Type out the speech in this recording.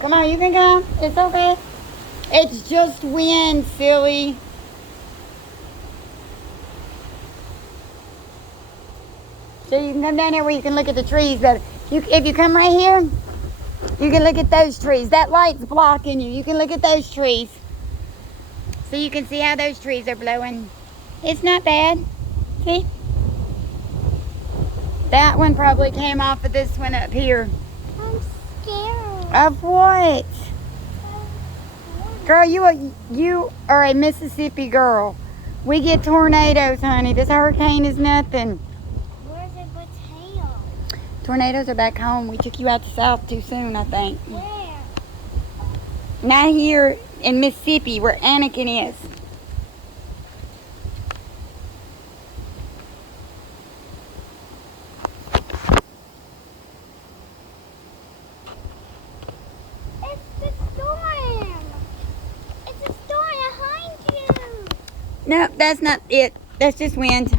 Come on, you can come. It's okay. It's just wind, silly. So you can come down here where you can look at the trees better. If you come right here, you can look at those trees. That light's blocking you. You can look at those trees. So you can see how those trees are blowing. It's not bad. See? That one probably came off of this one up here. I'm scared. Of what? Girl, you are a Mississippi girl. We get tornadoes, honey. This hurricane is nothing. Where's the potato? Tornadoes are back home. We took you out the south too soon, I think. Where? Not here in Mississippi where Anakin is. It's the storm. It's a storm behind you. No, that's not it. That's just wind.